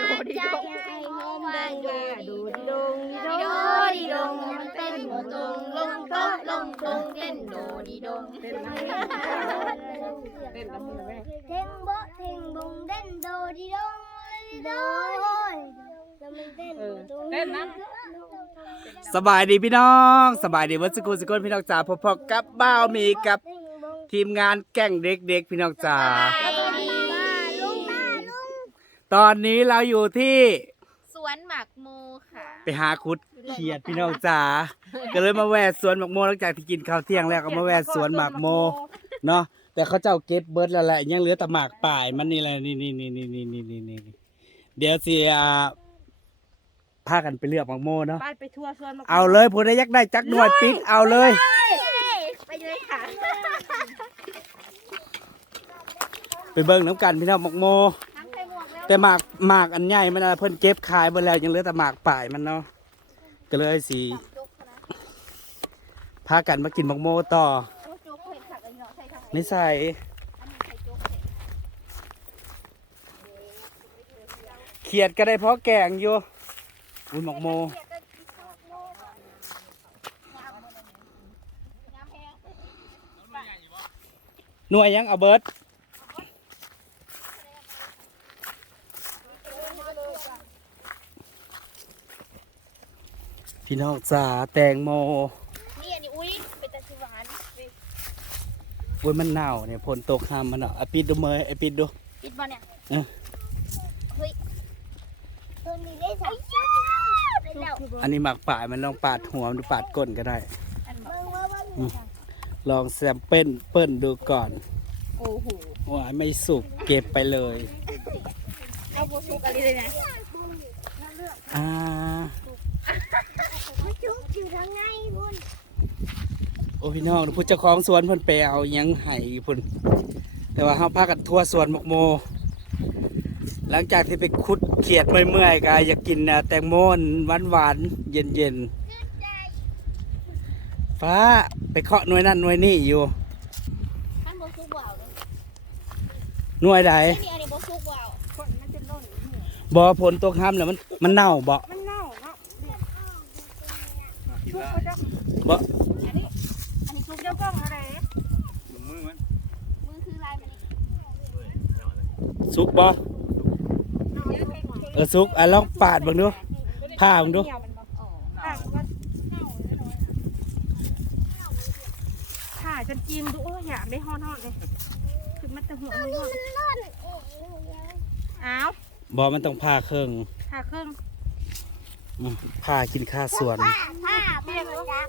ดูดิดงไอ้โฮมแดงแดงดูดิดงดิดดิงโดดิดงมันเต้นโดดงลงโต๊ะลงตรงเต้นโดดิดงเต้นกับมือแม่เทงโบเทงบงเด่นโดดิดงดิโดยแล้วมันเต้นเออเต้นนะสบายดีพี่น้องสบายดีวัดสกุลสกุลพี่น้องจ๋าพบๆกับบ้าวมีกับทีมงานแก่งเด็กๆพี่น้องจ๋าลุงมาลุง ตอนนี้เราอยู่ที่สวนหมากมูค่ะไปหาคุดเขียดพี่น้องจ๋าก็เลยมาแวะสวนหมากโมหลังจากที่กินข้าวเที่ยงแล้วก็มาแวะสวนหมากโมเนาะแต่เขาเจ้าเก็บเบิร์ดแล้วแหละยังเหลือแต่หมากป่ายมันนี่แหละนี่นี่นี่นี่นี่นี่นี่นี่เดี๋ยวสิอ่าพากันไปเลือกหมากโมเนาะไปไปทัวร์ชวนมาเอาเลยผู้ใดอยากได้จักหน่วยปิดเอาเลย ไปเลยค่ะไปเบิ่งน้ำกันพี่น้องหมากโมทั้งใส่หมวก แต่หมากหมากอันใหญ่มันน่ะเพิ่นเก็บขายไปแล้วยังเหลือแต่หมากป่ายมันเนาะก็เลยสิพากันมากินหมกโมต่อจุกเห็ดขักอันนี้เนาะใส่ทั้งไม่ใส่อันนี้ใส่จุกเห็ดเขียดก็ได้เพราะแกงอยู่อุ้ยหมากโมน้ำแห้งหน่วยยังเอาเบิร์ด พี่น้องจ๋าแตงโมนี่อันนี้อุ้ยเป็นตะชิหวานนี่อุ้ยมันหนาวเนี่ยฝนตกห้ามมันเนาะอะปิดดูเมยไอปิดดูปิดบ่เนี่ยเออเฮ้ยตัวนี้ได้สามเป็นเหล่าอันนี้หมากป่ายมันลองปาดหัวมันดูปาดก้นก็ได้อันบ่เบิ่งว่าว่าอืมลองแซมเปิลเปิ้ลดูก่อนโอ้โหว่าไม่สุกเก็บไปเลยเอาโบสุกอะไรเลยนะอ่า มันจุกอยู่ทางในบุญโอ้พี่น้องผู้เจ้าของสวนเพิ่นไปเอาหยังไห้พุ่นแต่ว่าเฮาพากันทั่วสวนหมกโม หลังจากที่ไปขุดเขียดเมื่อยๆก็อยากกินน่ะแตงโมหวานหวานๆเย็นเย็นๆฟ้าไปเคาะหน่วยนั่นหน่วยนี่อยู่ท่านโบสุกว่าวเลยหน่วยใดนี่อันนี้โบสุกว่าวคนมันจะร่นบ่ผลตกห้ามแล้วมันมันเน่าบ่มันเน่าเนาะ ชุบก็จะบ่ อันนี้ อันนี้สุกเจ้ากล้องอะไรมือคือลายมันนี่สุกบ่เออสุกอะลองปาดเบิ่งดูผ่าเบิ่งดูอ๋อผ่าก็ผ่าจนจีมดูโอ้อยากได้ฮอนฮอนเลยคือมันจะหัวมันฮอนร้อนเอ๋อ้าวบ่มันต้องผ่าเครื่องผ่าเครื่อง อืมผ่ากินข้าสวน ผ้าผ้าเปียกจัก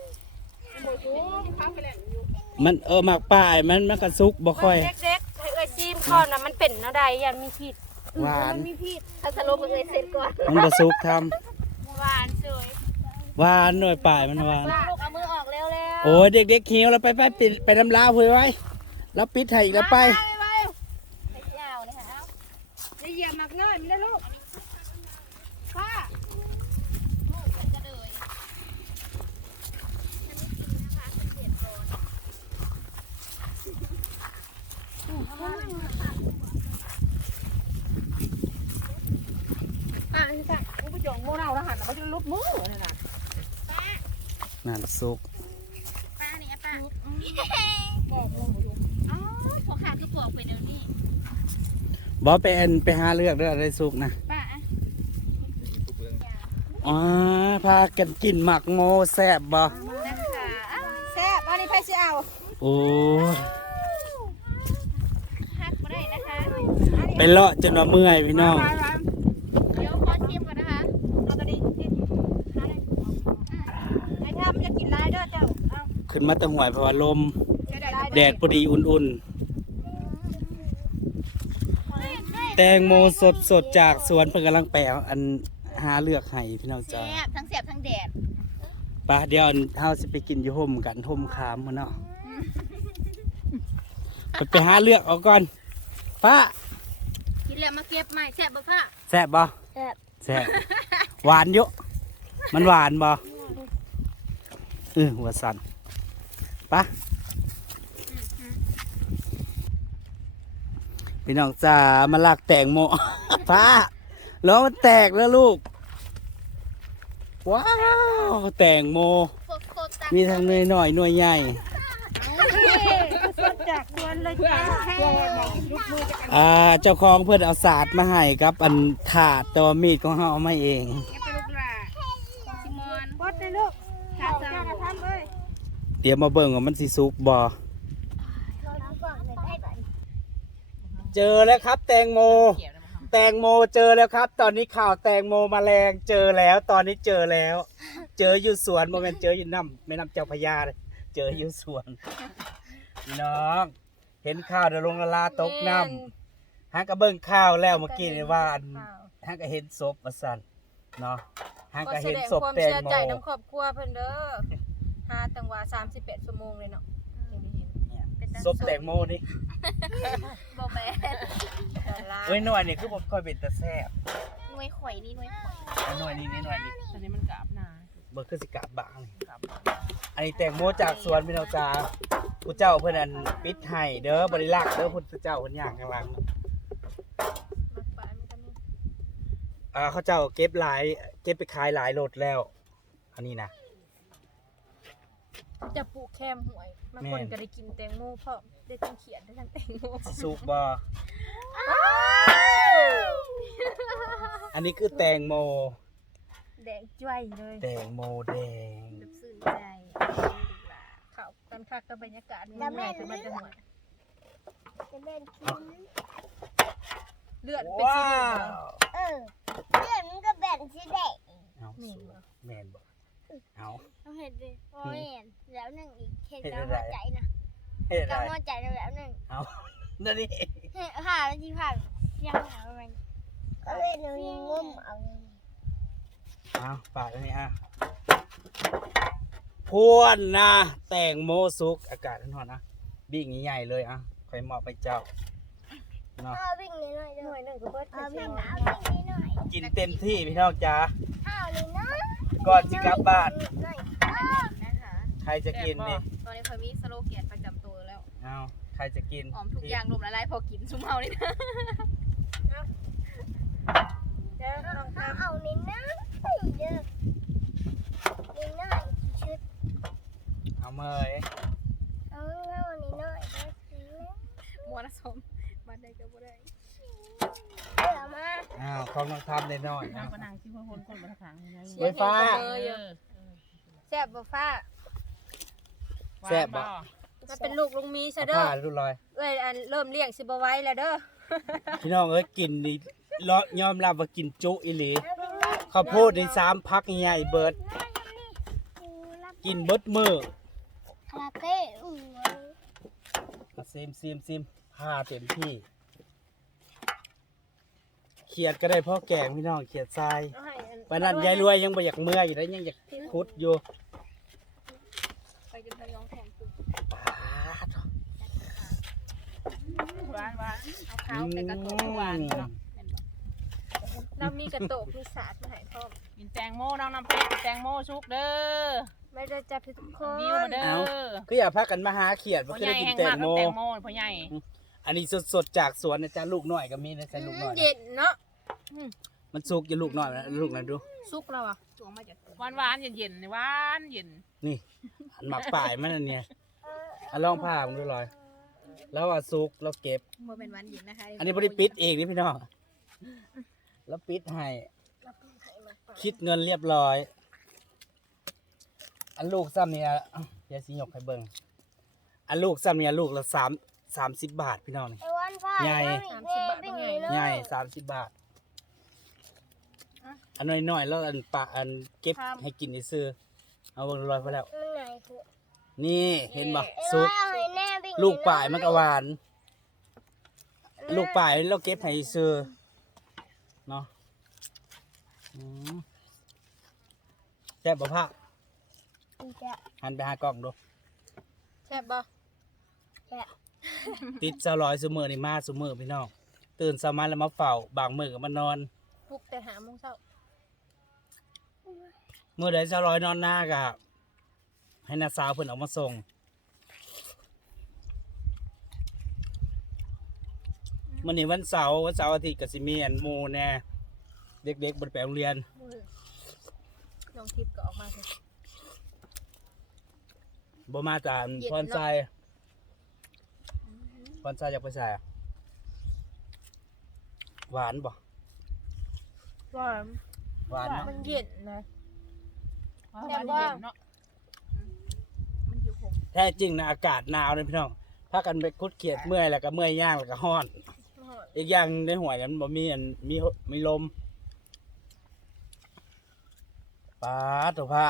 มันเออหมากป่ายมันมันก็สุกบ่ค่อย เด็กๆให้เอ้ยจีมก่อนนะมันเป็นอะไรยันมีผิดหวานมีผิดถ้าสโลปเลยเสร็จก่อนมันบ่สุกทำหวานสวยหวานหน่อยป่ายมันหวาน ลูกเอามือออกเร็วเร็วโอ้ยเด็กๆเขียวแล้วไปไปปิดไปน้ำลาวเฮ้ยไว้ แล้วปิดให้อีกแล้วไป ไปเที่ยวนะคะจะเหยียบหมักเงยมันได้ลูกป้า ลูกเพิ่นก็เลย อะนี่ค่ะกูไปจองโมเนาแล้วหันมาจะลุกมือนี่นะนั่นสุกป้านี่ป้าบอกลงอ๋อพอขาคือปอกไปเดี๋ยวนี้บอไปแอนไปหาเลือกเด้ออะไรสุกนะป้าอ๋อพากันกินหมักโมแซบบ่นะคะแซ่บอันนี้ไพ่สิเอาโอ้ยหักมาได้นะคะไปเลาะจนว่าเมื่อยพี่น้อง เดี๋ยวขอชิมก่อนนะคะ เอาตัวนี้ดิไอ้ท่ามันจะกินได้เด้อเจ้าเอา ขึ้น มาแตะหวยเพราะว่าลมจะได้แดดพอดีอุ่นๆ แตงโมสดสดๆจากสวนเพิ่งกำลังแปลอันหาเลือกให้พี่น้องจ้าแซ่บทั้งแซ่บทั้งแดดปะเดี๋ยวเฮาสิไปกินอยู่ห่มกันห่มขามมื้อเนาะไปไปหาเลือกเอาก่อนป้ากินแล้วมาเก็บใหม่แซ่บบ่ป้าแซ่บบ่แซ่บ แซ่บหวานเยอะมันหวานบ่เออหัวสั่น ปะพี่น้องจ้ามาลากแตงโมป้าล้อมันแตกแล้วลูก ว้าว แตงโมสดสดๆจากมีทั้งหน่วยหน่อยหน่วยใหญ่สดจากสวนเลยจ้าแค่บอกลูกมือจะกันอ่าเจ้าของเพื่อนเอาศาสตร์มาให้ครับ อันถาดแต่ว่ามีดของเขาเอามาเอง แอปเปิลลูกหลาซิมอน บดเลยลูก ชา จ้า ซัง ทำเลย เดี๋ยวมาเบิ่งว่ามันสิสุกบ่เราดูก่อนเลยได้ก่อนเจอแล้วครับ แตงโม แตงโมเจอแล้วครับ ตอนนี้ข่าวแตงโมมาแรงเจอแล้ว ตอนนี้เจอแล้ว เจออยู่สวนโมเมนเจออยู่น้ำแม่น้ำเจ้าพระยาเลยเจออยู่สวนพี่น้อง เห็นข่าวเดยวลงละลาตกน้ำฮักก็เบิ่งข่าวแล้วเมื่อกี้นี่ว่าอันฮักก็เห็นศพมาสั่นเนาะฮักก็ก็แสเห็นดงศพความแตงเชื่อโมใจน้ำครอบครัวเพิ่นเด้อ หาตังหวา38ชั่วโมงเลยเนาะยังได้เห็นเนี่ยศพแตงโมนี่โบแมนแต่ละเอ้ยหน่วยนี่คือผมค่อยเป็นตะแซ่บหน่วยข่อยนี่หน่วยข่อยเอาหน่วยนี้นี่หน่วยนี้ตอนนี้มันกราบหนาเบิกคือสิกาบบางนี่อันนี้แตงโมจากสวนพี่น้องจ้าผู้เจ้าเพิ่นอันปิดให้เด้อบริลักษ์เด้อพุทธเจ้าเพิ่นย่างข้างหลังมักปานมันก็มีอ่าเขาเจ้าเก็บหลายเก็บไปขายหลายโลดแล้ว อันนี้นะ จะปลูกแคมหวยบางคนแม่นก็ได้กินแตงโมเพราะได้ทั้งเขียนได้ทั้งแตงโมสิสุกบ่อันนี้คือแตงโม แดงจ้วยเลยแตงโมแดงแบบซื่นใจลูกหลาเข้ากันคักกับบรรยากาศมันแม่คือมันจะหวยจะเป็นคิมเลือดเป็นสีว้าเหลืองวเออเพื่อนมันก็แบ่งสีแดงเอานี่สูเหรอแมนบ่ เอาเอาเห็นดิโอ้ยแล้วหนึ่งอีกเห็นเห็นกาอะไรหัวใจนะเฮ็ดกาอะไรหัวใจนะแบบหนึ่งเอานั่นนี่เฮ้ยผ่าแล้วจีผ่ายังหามันก็เลยหนูยังงุ่มเอาเอาปากอันนี้อะพวนนะแตงโมสุกอากาศร้อนๆนะบิ่งใหญ่ๆเลยอะค่อยเหมาะไปเจ้าเนาะเอาวิ่งนิดหน่อยเด้หอน่วยหนึ่งก็เบิดเอาเชีวิ่ยงวเอาวิ่งนิดหน่อยกินเต็มที่พี่น้องจ๋าข้าวนี่นะ ก่อนสิกลับบ้านหน่อยนะคะใครจะกินนี่ตอนนี้ข่อยมีสโลแกนประจำตัวแล้วเอาใครจะกินหอมทุกอย่างรวมละลายพอกินซุมเฮานี่นะ เดี๋ยวน้อง เอาเอานิดนะเฮ้ยเด้อนิดหน่อยชุด เอาเมย เอาเอานิดหน่อยเด้อสิ มัวละสมมาได้ก็บ่ได้ เดี๋ยวมา อ้าวของน้องทำ ได้น้อยนะก็นั่งที่พ่อคนคนบนทางนี่นะไฟฟ้าเบอร์อยู่แซ่บบ่ฟ้าแซ่บบ่มันเป็นลูกลุงมีซะเอาเด้อผ้าดูรอยเอ้ยอันเริ่มเลี้ยงสิบ่ไหว้แล้วเด้อพี่น้องเอ้ยกินนี่เลาะยอมรับว่ากินจุอีหลีเอาวิ่งเลยข้าวโพดในสามพักใหญ่เบิด กินเบิดมือคาราเต้อู้อะซิมซิมซิมผ้าเต็มที่ เขียดก็ได้พ่อแกงพี่น้องเขียดทรายเอาให้อันวันนั้นยายรวยยังบ่อยากเมื่อยอยู่ได้ยังอยากคุดอยู่ไปกินพะยองแข่งตุ่ป๊าดหวานหวานเอาข้าวไปกระโตกหวานเนาะแม่นบ่เรามีกระโตกมีสาดมาให้พร้อมกินแตงโมน้องน้ำเป็ดแตงโมชุกเด้อไม่ได้จับทุกคนวิวมาเด้อก็อย่าพากันมาหาเขียดพ่บ่อคือใหญ่ได้กินแห้งแตมางกโมน้ำแตงโมพ่อใหญ่ อันนี้สดๆจากสวนนะจ๊ะลูกน้อยก็มีนะใส่ลูกน้อยนะเย็นเนาะมันสุกอยู่ลูกน้อยนะลูกนั้นดูสุกแล้วอะจวงมาจากหวานหวานเย็นเย็นหวานเย็นนี่อันหมักป่ายมันอันเนี้ยอะลองผ้าผมดูลอย แล้วว่าสุกแล้วเก็บบ่เป็นหวานเย็นนะคะอันนี้บริปิดเองนี่พี่น้อง แล้วปิดให้ คิดเงินเรียบร้อย อันลูกซ้ำเนี่ยอะยายสิยกให้เบิ่งอันลูกซ้ำเนี่ยลูกละสาม สามสิบบาทพี่น้องนี่ ไอ้วันพ่อใหญ่เอาอีกแน่วิ่งนิดหน่อยใหญ่สามสิบบาท อันน้อยๆแล้วอันปะอันเก็บให้กินซื้อๆเอาเบิ่งลอยไปแล้ว มันไหนคือนี่เห็นบ่ไอ้สุวักนเอาให้แน่วิ่งลูกป่ายมันก็หวาน ลูกป่ายเราเก็บให้ซื้อเนาะอืมแซ่บบ่พ่ะอีกอะหันไปหากล้องดูแซ่บบ่ ติดเจ้าลอยซุมือนี่มาซุมือพี่น้องตื่นสามาแล้วมาเฝ้าบางมือก็มานอนปลุกแต่หาโมงเช้าเมื่อใดเจ้าลอยนอนหน้ากะให้นาสาวเพิ่นเออกมาส่งมื่อนี้วันเสาร์วันเสาร์อาทิตย์ก็สิมีอันหมูแน่เด็กๆบนไปโรงเรียนมือน้องทิพย์ก็ออกมาสิบ่มาจากพรไซ พรไซอยากไปใส่อะหวานบ่ว่าหวานเนาะมันเย็นนะว่าแต่บ้านว่าเย็นเนาะมันอยู่หกแท้จริงนะอากาศหนาวเลยพี่น้องพากันไปคุดเขียดเมื่อยแล้วก็เมื่อยย่างแล้วก็ฮ้อน อีกอย่างในหัวมันบ่มีอันมีมีลมปาดตัวผ้า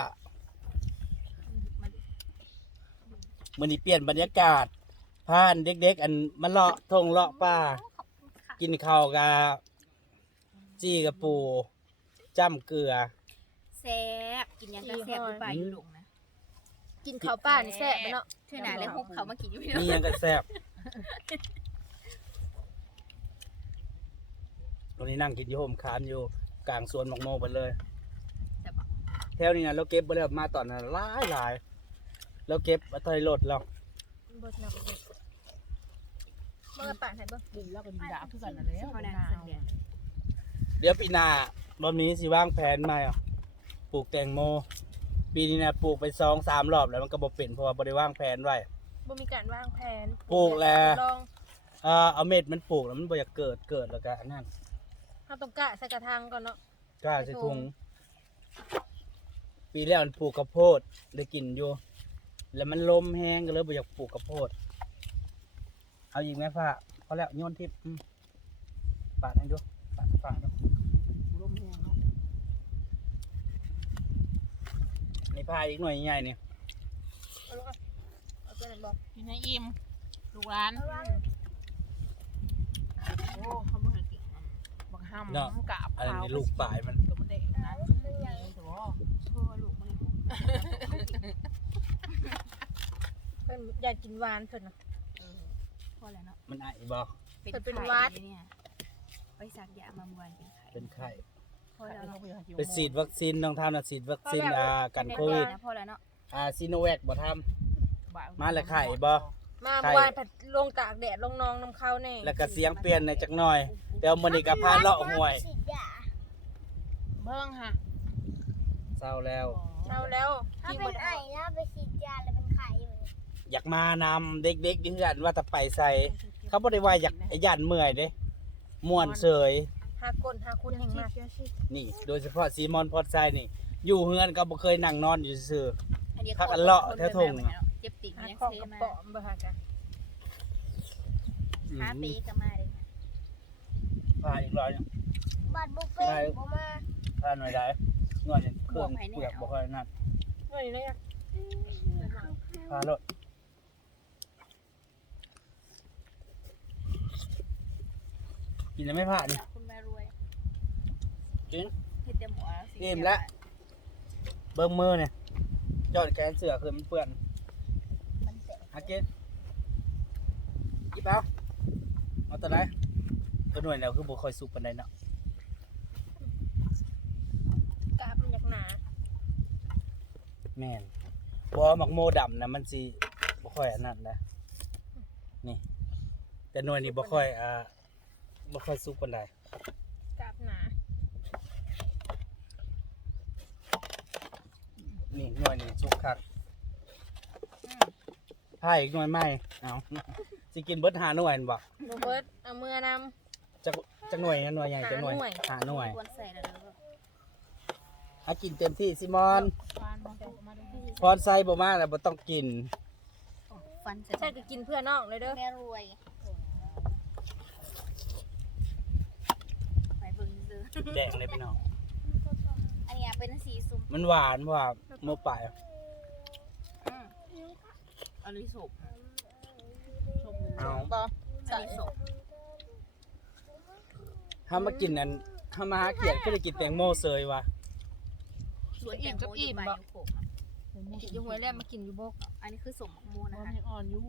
มันนี่เปลี่ยนบรรยากาศ พานเด็กๆ อันมาเลาะทงเลาะป่ากินข้าวกาจี้กับปูจ้ำเกลือ แซ่บกินหยังก็แซ่บอยู่ป่าอยู่ดงนะกินข้าวป้านี่แซ่บไหมเนาะเท่าหนาได้พบเขามากินอยู่พี่นี่น้องยังก็แซ่บตอนนี้นั่งกินอยู่โฮมคานอยู่กลางสวนหมอกโมไปเลย แต่บอกแถวนี้นะเราเก็บไปแล้วมาตอนนั้นหลายหลายเราเก็บมาตอยรถเราบดนับเลย เมื่อป่านไหนบ้างดินแล้วก็ดินดาคือกันนั่นแหละเขาหดังนาวสักเดือนเดี๋ยวปีหน้ารอบนี้สิวางแผนใหม่อะปลูกแตงโม ปีนี้นะปลูกไปสองสามรอบแล้วมันก็บ่เป็นเพราะว่าบ่ได้วางแผนไว้ บ่มีการวางแผนปลูกแล้ว ลองเอ่อเอาเม็ดมันปลูกแล้วมันบ่อยากเกิดเกิดแล้วก็อันนั้นถ้าต้องกะใส่กระถางก่อนเนาะ กล้าใส่ถุงปีแล้วมันปลูกข้าวโพดได้กินอยู่ แล้วมันลมแห้งก็เลยบ่อยากปลูกข้าวโพด เอาอีกไหมฟ้าพอแล้วโยนทิพย์อืมปาดให้ดูปาดปาดดูลมแห้งเนาะนี่พาอีกหน่อยใหญ่ๆนี่เอาลูกเอาเอาตัวไหนบอกกินให้อิ่มลูกหลานโอ้เขาบ่ให้กินบักห้ำเนาะกะอันเผานี้ลูกปลายมันตัวมันเด็กนั้นแต่ว่าโทรลูกมันเพิ่นอยากกินหวานเพิ่นน่ะ พอแล้วเนาะมันไอ้บ่เป็นเป็นไข้วัดเนี่ยไปสักยามาเมื่อวานเป็นไข้เป็นไข้พอแล้วเนาะไปฉีดวัคซีนต้องทำนะฉีดวัคซีนอ่ากันโควิดพอแล้วเนาะอ่าซีโนแวคบ่ทำมาแล้วไข่บ่ มาใครเมื่อวานผัดลงตากแดดลงนองน้ำเข้าแน่แล้วก็เสียงเปลี่ยนในจักหน่อย แต่ว่ามื้อนี้ก็พาเลาะห้วยฉีดยาเบิ่งค่ะเศร้าแล้วเอาแล้วถ้าที่เป็บ่นได้ไอแล้วไปฉีดยาแล้วเป็นไข่ อยู่เนี่ยอยากมานำเด็กๆที่เฮือนว่าจะไปใส่เขาบ่ได้ว่าอยากย่านเมื่อยเด้ม่วนเสย หากลหาคุณแห่งมากนี่ โดยเฉพาะซีมอนพอดไซนี่ อยู่เฮือนก็บ่เคยนั่งนอนอยู่ซื่ออันนี้พักกันเลาะแถวทุ่งเจ็บติ่งหายังของเซกระมาป๋อมบ่หากะๆอืมหาปีก็มาเลยค่ะพาอีกร้อยหนึ่ง บัดบุฟเฟ่ได้ บ่มาพาหน่อยได้นวดเนี่ยเครื่องเปลือกบ่ค่อยนั่นเงินนี่นะพาโลด กินแล้วไม่พลาดนี่ คุณแม่รวยจริงเฮ็ดแต่หมอสิอิ่มแล้วเบิ่งมือเนี่ยจอดแขนเสือคือมันเปื้อนมันแตกหากินหยิบเอาเอาตัวไหนตัวหน่วยแล้วคือบ่ค่อยสุกปานใดเนาะกาบมันอยากหนาแม่นบ่หมักโมดำนะมันสิบ่ค่อยอันนั้นนะนี่ แต่หน่วยนี้บ่ค่อยอ่า บ่ค่อยสุกปานใดกาบหนานี่หน่วยนี้สุกคักพาอีกหน่วยใหม่เอาสิกินเบิดหาหน่วยนั่นบ่โรเบิร์ตเอามือนำ จักจักหน่วยนะหน่วยใหญ่จักหน่วยหาหน่วย หาหน่วยควรใส่แล้วเด้อหากินเต็มที่ซิมอนฟานมาดูมาดูพรไซบ่มาแล้วบ่ต้องกินฟันเสร็จใช่ก็กินเพื่อน้องเลยเด้อแม่รวยไปเบิ่งซื้อ แดงเลยพี่น้อง อันนี้เป็นสีส้มมันหวานเพราะว่าโมป่ายอืมอันนี้สุกชมหนึ่งเอาบ่อันนี้สุกถ้ามากินนั้นถ้ามาหาเขียดก็ได้กินแตงโมเซยว่ะสวนแตงโมอยู่ใบอยู่โขกอะกินอยู่ห้วยแลมมากินอยู่บกอันนี้คือสมมูมันะนคะยังอ่อนอยู่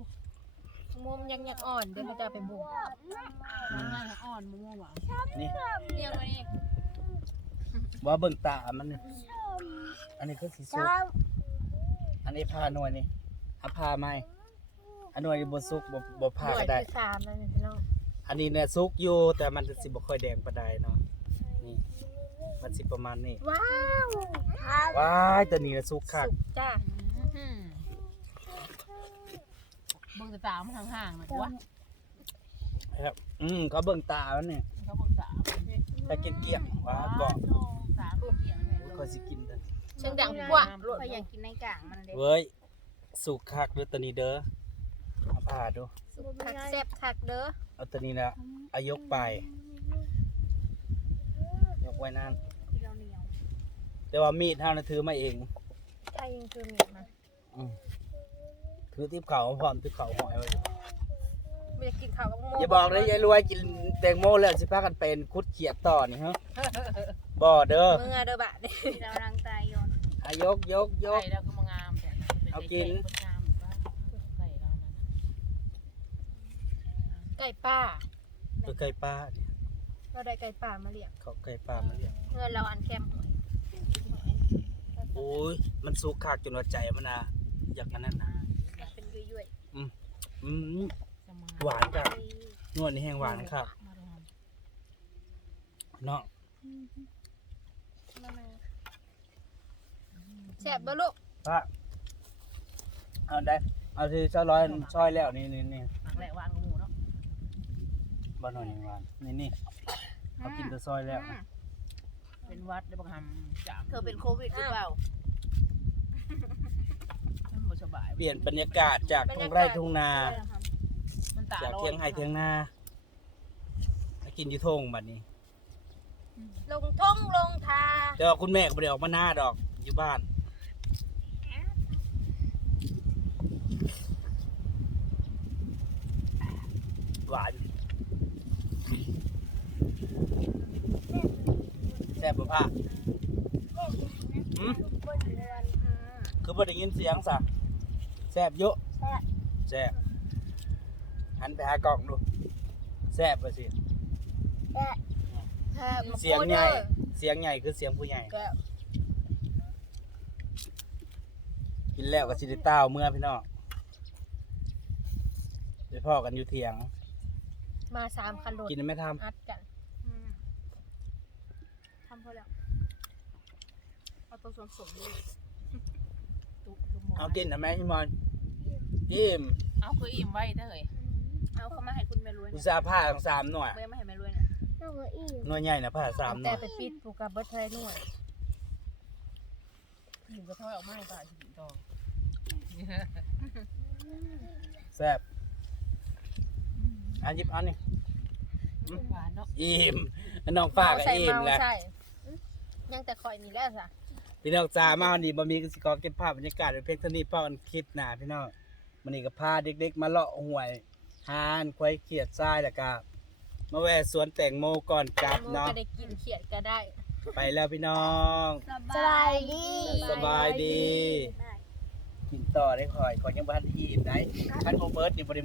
มุมยังอยากอ่อนเดี๋ยวเขาจะเอาไปบ่งมันยังอ่อนมะม่วงหวานนี่เรียกว่านี่ว่าเบิ่งตามันนี่อันนี้คือสีสุกจ้าอันนี้พาหน่วยนี่เอาพาไหมอันหน่วยนี่บ่สุกบ่บ่พาหน่วก็ยได้ที่สามแล้วนี่พี่น้องอันนี้เนี่ยสุกอยู่แต่มันสิบ่ค่อยแดงปานใดเนาะนี่มันสิประมาณนี้ว้าวว้ายตัวนี้ละสุกคักสุกจ้าอืม เบิ่งแต่ตามันห่างๆหน่อยวะครับอืมเขาเบิ่งตามันเนี่ยเขาเบิ่งตาแต่เกลี้ยงๆว้าบอกสามเกี่ยงแม่คอยสิกินเด้อเชิงดังกว่าพอยอยากกินในกลางมันเลยเว้ยสุกคักเด้อตัวนี้เด้อเอาผ่าดูสุกคักแซ่บคักเด้อเอาตัวนี้นะอายกไป ยกไว้นั่นที่เราเหนียวแต่ว่ามีดเท่านะถือมาเองใช่ยังคือมีมาอืม ถือที่เขาพร้อมที่เขาหอยไว้ไม่อยากกินข้าวกับโมอย่าบอกนะยายรวยกินแตงโมแล้วสิพากันเป็นคุดเขียดต่อนี่ฮะบ่เด้อเมื่อเด้อบะเด้ที่เราลังตายย้อนอายกยกยก ไก่เราก็มางามแต่นะเอากินงามหรือว่าไก่เรานั่นไก่ป่าตัวไก่ป้าเนี่ยเราได้ไก่ป่ามาเลี้ยงเขาไก่ป้ามาเรียกเงินเราอันแคมหอยโอ้ยมันสุกคักจนว่าใจมันน่ะอยากอันนั้นน่ะเป็น ยุ่ยอืมจะมาหวานจ้ะนวดนี่แห้งหวานครับมาลองเนาะแซ่บบ่ลูกป้าเอาได้ เอาที่เจ้าร้อยซอยแล้วนี่นี่นี่หมักแหละวานกับหมูเนาะบ้านหน่อยนี่หวานนี่นี่เอากินแต่ซอยแล้วนะเป็นวัดได้บังคำจามๆเธอเป็นโควิดหรือเปล่า มันบ่สบายเปลี่ยนบรรยากาศจากทุ่งไร่ทุ่งนา มันตาจากร้อนเทียงไห่เทียงนามากินอยู่ทงบัดนี้ลงทงลงทาแต่ว่าคุณแม่ก็ไม่ได้ออกมาหน้าดอกอยู่บ้านหวานแซ่บป่ะพ่ะหืม คือบ่ได้ยินเสียงซะแซ่บเยอะแซ่บหันไปหากล่องดูแซ่บป่ะสิ แซ่บเสียงใหญ่เสียงใหญ่คือเสียงผู้ใหญ่แก้วกินแล้วก็สิได้ต้าวเมื่อพี่น้องไปพ่อกันอยู่เถียง มาสามคันรถกินไม่ทำ อัดกันทำพอแล้วเอาตัวส่วนสมเลยตุ๊กตุ๊กหมู เอากินนะแม่พี่มอนอิ่มเอาคืออิ่มไว้เด้อเฮ้ยเอาเข้ามาให้คุณแม่รวยอุเนี่ตยส่าห์ผ้าทั้งสามหน่วยไม่มาให้แม่รวยเนี่ยน้องอีกหน่วยใหญ่นะผ้าสามหน่แต่วยไปปิดปูกับเบิร์ดไทยหน่วยอิ่มก็ถอยออกมาให้ตายสิต่อแซ่บอันหยิบอันนี้หวานเนาะอิ่มน้องฝ้าก็ใส่อิ่มเมาแล้วใส่ยังแต่คอยนี่แหล้วสะ พี่น้องจ้ามาวันนี้บะมีกสิกรเก็บภาพบรรยากาศเป็นเพลงเทานี้ป้อนคลิปหนาพี่น้องมันนี้ก็พาเด็กๆ มาเลาะห่วยหานควายเขียดทรายแล้วก็มาแวะสวนแตงโมก่อนกลับมูเนาะก็ได้กินเขียดก็ได้ไปแล้วพี่น้องสบายดีสบายดี กินต่อได้คอยขอยยังบ้านที่อิ่มได้คันโมเบิร์ดนี่บริ